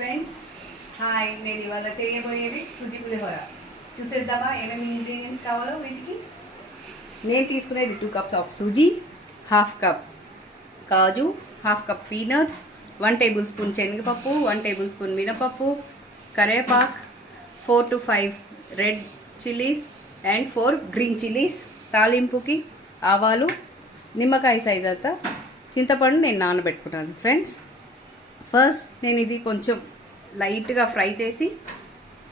Friends hi, నేను ఇవాళ చేయబోయేది సుజీ పులిహోర. చూసేద్దామా ఏమేమి ఇంగ్రీడియంట్స్ కావాలో వీటికి. నేను తీసుకునేది 2 cups of suji, 1/2 cup kaju, 1/2 cup peanuts, 1 tablespoon senagapappu, 1 tablespoon minapappu, karepaku, 4 to 5 red chillies and 4 green chillies, తాలింపుకి ఆవాలు, నిమ్మకాయ సైజ్ అంతా చింతపండు నేను నానబెట్టుకున్నాను. ఫ్రెండ్స్, ఫస్ట్ నేను ఇది కొంచెం లైట్గా ఫ్రై చేసి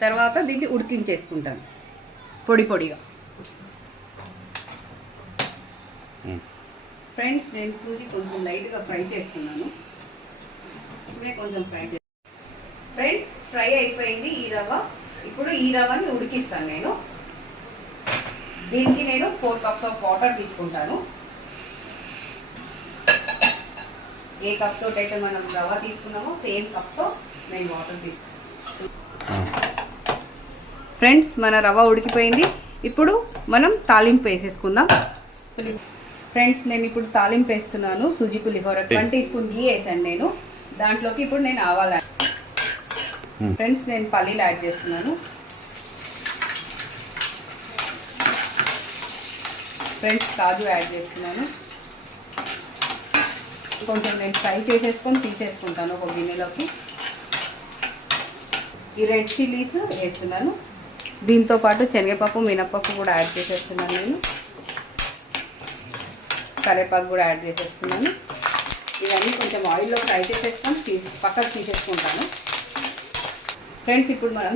తర్వాత దీన్ని ఉడికించేసుకుంటాను పొడి పొడిగా. ఫ్రెండ్స్, నేను సూజీ కొంచెం లైట్గా ఫ్రై చేస్తున్నాను. కొంచెం ఫ్రై చేసి ఫ్రెండ్స్ ఫ్రై అయిపోయింది ఈ రవ్వ. ఇప్పుడు ఈ రవ్వని ఉడికిస్తాను నేను. దీనికి నేను 4 cups ఆఫ్ వాటర్ తీసుకుంటాను. ఏ కప్ తోటి అయితే మనం రవ్వ తీసుకున్నామో సేమ్ కప్తో నేను వాటర్ తీసుకున్నాను. ఫ్రెండ్స్, మన రవ్వ ఉడికిపోయింది. ఇప్పుడు మనం తాలింపు వేసేసుకుందాం. ఫ్రెండ్స్, నేను ఇప్పుడు తాలింపు వేస్తున్నాను. సూజీ పులిహోర 1 teaspoon గీ వేసాను నేను. దాంట్లోకి ఇప్పుడు నేను ఆవాలు ఫ్రెండ్స్ నేను పల్లీలు యాడ్ చేస్తున్నాను. ఫ్రెండ్స్, కాజు యాడ్ చేస్తున్నాను. కొంచెం నేను ఫ్రై చేసేసుకొని తీసేసుకుంటాను ఒక గిన్నెలోకి. ఈ రెడ్ చిల్లీస్ వేస్తున్నాను. దీంతో పాటు శనగపప్పు, మినపప్పు కూడా యాడ్ చేసేస్తున్నాను నేను. కరివేపాకు కూడా యాడ్ చేసేస్తున్నాను. ఇవన్నీ కొంచెం ఆయిల్లో ఫ్రై చేసేసుకొని పక్కకు తీసేసుకుంటాను. ఫ్రెండ్స్, ఇప్పుడు మనం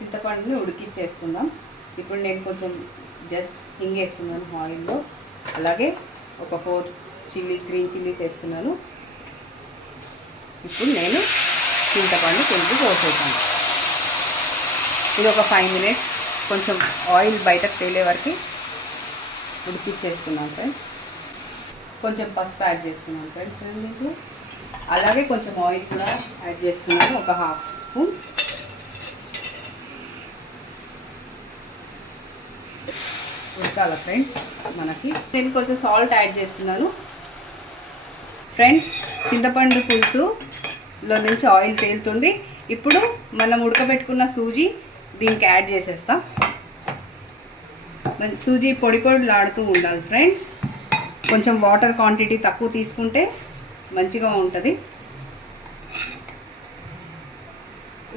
చింతపండుని ఉడికిచ్చేసుకుందాం. ఇప్పుడు నేను కొంచెం జస్ట్ వేస్తున్నాను ఆయిల్లో. అలాగే ఒక 4 గ్రీన్ చిల్లీస్ వేస్తున్నాను. ఇప్పుడు నేను చింతపండు కొంచెం పోసేసాను. ఇది ఒక 5 minutes కొంచెం ఆయిల్ బయటకు తేలే వరకు ఉడికిచ్చేసుకున్నాను. ఫ్రెండ్స్, కొంచెం పసుపు యాడ్ చేస్తున్నాను. ఫ్రెండ్స్, నేను అలాగే కొంచెం ఆయిల్ కూడా యాడ్ చేస్తున్నాను, ఒక 1/2 spoon. ఉడకాల ఫ్రెండ్స్ మనకి. నేను కొంచెం సాల్ట్ యాడ్ చేస్తున్నాను. ఫ్రెండ్స్, చింతపండు పులుసులో నుంచి ఆయిల్ తేలుతుంది. ఇప్పుడు మనం ఉడకబెట్టుకున్న సూజీ దీనికి యాడ్ చేసేస్తాం. సూజీ పొడి పొడిలాడుతూ ఉండాలి. ఫ్రెండ్స్, కొంచెం వాటర్ క్వాంటిటీ తక్కువ తీసుకుంటే మంచిగా ఉంటుంది.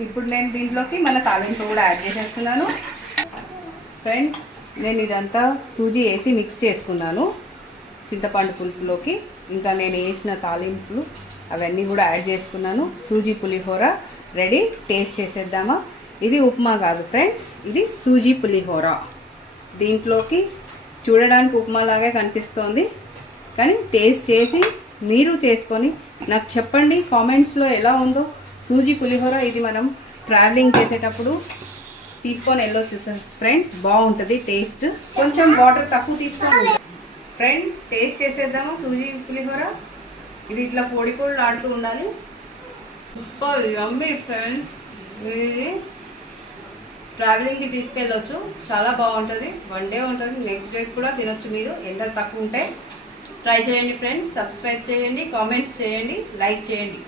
ఇప్పుడు నేను దీంట్లోకి మన తాలింపు కూడా యాడ్ చేసేస్తున్నాను. ఫ్రెండ్స్, నేను ఇదంతా సూజీ వేసి మిక్స్ చేసుకున్నాను చింతపండు పులుపులోకి. ఇంకా నేను వేసిన తాలింపులు అవన్నీ కూడా యాడ్ చేసుకున్నాను. సూజీ పులిహోర రెడీ. టేస్ట్ చేసేద్దామా? ఇది ఉప్మా కాదు ఫ్రెండ్స్, ఇది సూజీ పులిహోర. దీంట్లోకి చూడడానికి ఉప్మా లాగే కనిపిస్తోంది, కానీ టేస్ట్ చేసి మీరు చేసుకొని నాకు చెప్పండి కామెంట్స్లో ఎలా ఉందో. సూజీ పులిహోర ఇది మనం ట్రావెలింగ్ చేసేటప్పుడు తీసుకొని వెళ్ళొచ్చు సార్. ఫ్రెండ్స్, బాగుంటుంది టేస్ట్. కొంచెం వాటర్ తక్కువ తీసుకోండి. ఫ్రెండ్, టేస్ట్ చేసేద్దామా సూజీ పులిహోర? ఇది ఇట్లా పొడి పొడి ఆడుతూ ఉండాలి. సూపర్ యమ్మీ ఫ్రెండ్స్. ఇది ట్రావెలింగ్కి తీసుకెళ్ళొచ్చు, చాలా బాగుంటుంది. 1 day ఉంటుంది, నెక్స్ట్ డే కూడా తినొచ్చు మీరు. ఎండలు తక్కువ ఉంటే ట్రై చేయండి ఫ్రెండ్స్. సబ్స్క్రైబ్ చేయండి, కామెంట్స్ చేయండి, లైక్ చేయండి.